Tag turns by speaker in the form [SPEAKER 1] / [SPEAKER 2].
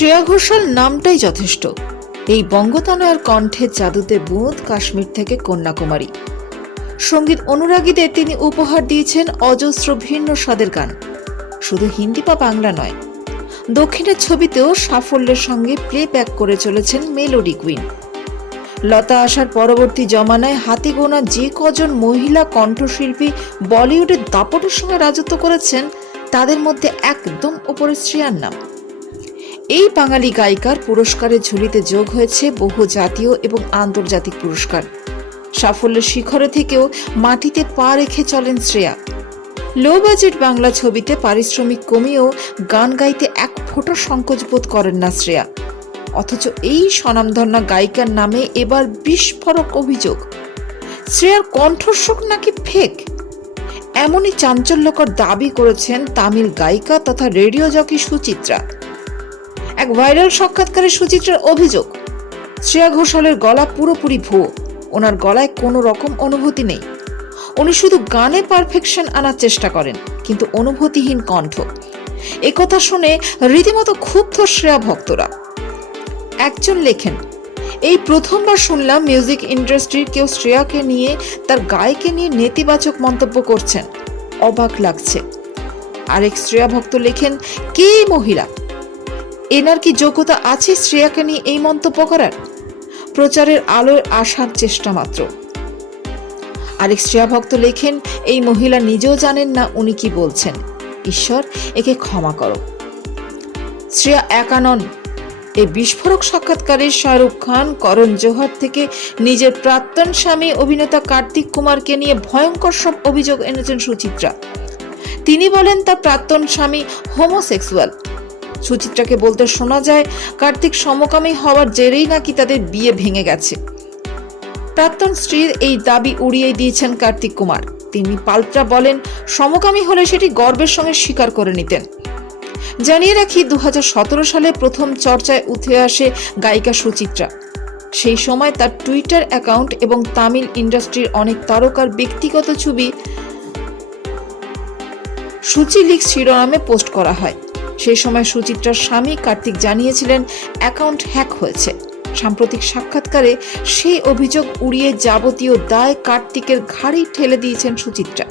[SPEAKER 1] শ্রেয়া ঘোষাল নামটাই যথেষ্ট। এই বঙ্গতনয়ের কণ্ঠের জাদুতে বুঁদ কাশ্মীর থেকে কন্যাকুমারী। সংগীত অনুরাগীদের তিনি উপহার দিয়েছেন অজস্র ভিন্ন স্বাদের গান। শুধু হিন্দি বা বাংলা নয়, দক্ষিণের ছবিতেও সাফল্যের সঙ্গে প্লে প্লেব্যাক করে চলেছেন মেলোডি কুইন লতা আসার পরবর্তী জমানায় হাতে গোনা যে কজন মহিলা কণ্ঠশিল্পী বলিউডের দাপটের সঙ্গে রাজত্ব করেছেন, তাদের মধ্যে একদম ওপরে শ্রেয়ার নাম। এই বাঙালি গায়িকার পুরস্কারের ঝুলিতে যোগ হয়েছে বহু জাতীয় এবং আন্তর্জাতিক পুরস্কার। সাফল্যের শিখরে থেকেও মাটিতে পা রেখে চলেন শ্রেয়া। লো বাজেট বাংলা ছবিতে পারিশ্রমিক কমিয়েও গান গাইতে এক ফোঁটা সংকোচ বোধ করেন না শ্রেয়া। অথচ এই স্বনামধন্য গায়িকার নামে এবার বিস্ফোরক অভিযোগ। শ্রেয়ার কণ্ঠস্বর নাকি ফেক? এমনই চাঞ্চল্যকর দাবি করেছেন তামিল গায়িকা তথা রেডিও জকি সুচিত্রা। এক ভাইরাল সাক্ষাৎকারে সুচিত্রার অভিযোগ। শ্রেয়া ঘোষালের গলা পুরোপুরি ভুয়ো। ওনার গলায় কোনো রকম অনুভূতি নেই। উনি শুধু গানে পারফেকশন আনার চেষ্টা করেন, কিন্তু অনুভূতিহীন কণ্ঠ। একথা শুনে রীতিমতো ক্ষুব্ধ শ্রেয়া ভক্তরা। একজন লেখেন, এই প্রথমবার শুনলাম মিউজিক ইন্ডাস্ট্রির কেউ শ্রেয়াকে নিয়ে তার গায়কে নিয়ে নেতিবাচক মন্তব্য করছেন। অবাক লাগছে। আরেক শ্রেয়া ভক্ত লেখেন, কে মহিলা? এনার কি যোগ্যতা আছে শ্রেয়াকে নিয়ে এই মন্তব্য করার? প্রচারের আলোয় আসার চেষ্টা মাত্র। আরেক শ্রেয়া ভক্ত লেখেন, এই মহিলা নিজেও জানেন না উনি কি বলছেন। ঈশ্বর, একে ক্ষমা করো। শ্রেয়া একানন এই বিস্ফোরক সাক্ষাৎকারে শাহরুখ খান, করণ জোহর থেকে নিজের প্রাক্তন স্বামী অভিনেতা কার্তিক কুমারকে নিয়ে ভয়ঙ্কর সব অভিযোগ এনেছেন সুচিত্রা। তিনি বলেন, তার প্রাক্তন স্বামী হোমোসেক্সুয়াল। সুচিত্রাকে বলতে শোনা যায়, কার্তিক সমকামী হওয়ার জেরেই নাকি তাদের বিয়ে ভেঙে গেছে। প্রাক্তন স্ত্রীর এই দাবি উড়িয়ে দিয়েছেন কার্তিক কুমার। তিনি পাল্টা বলেন, সমকামী হলে সেটি গর্বের সঙ্গে স্বীকার করে নিতেন। জানিয়ে রাখি দু হাজার সতেরো সালে প্রথম চর্চায় উঠে আসে গায়িকা সুচিত্রা। সেই সময় তার টুইটার অ্যাকাউন্ট এবং তামিল ইন্ডাস্ট্রির অনেক তারকার ব্যক্তিগত ছবি সুচি লিগ শিরোনামে পোস্ট করা হয়। সেই সময় সুচিত্রার স্বামী কার্তিক জানিয়েছিলেন, অ্যাকাউন্ট হ্যাক হয়েছে। সাম্প্রতিক সাক্ষাৎকারে সেই অভিযোগ উড়িয়ে যাবতীয় দায় কার্তিকের ঘাড়েই ঠেলে দিয়েছেন সুচিত্রা।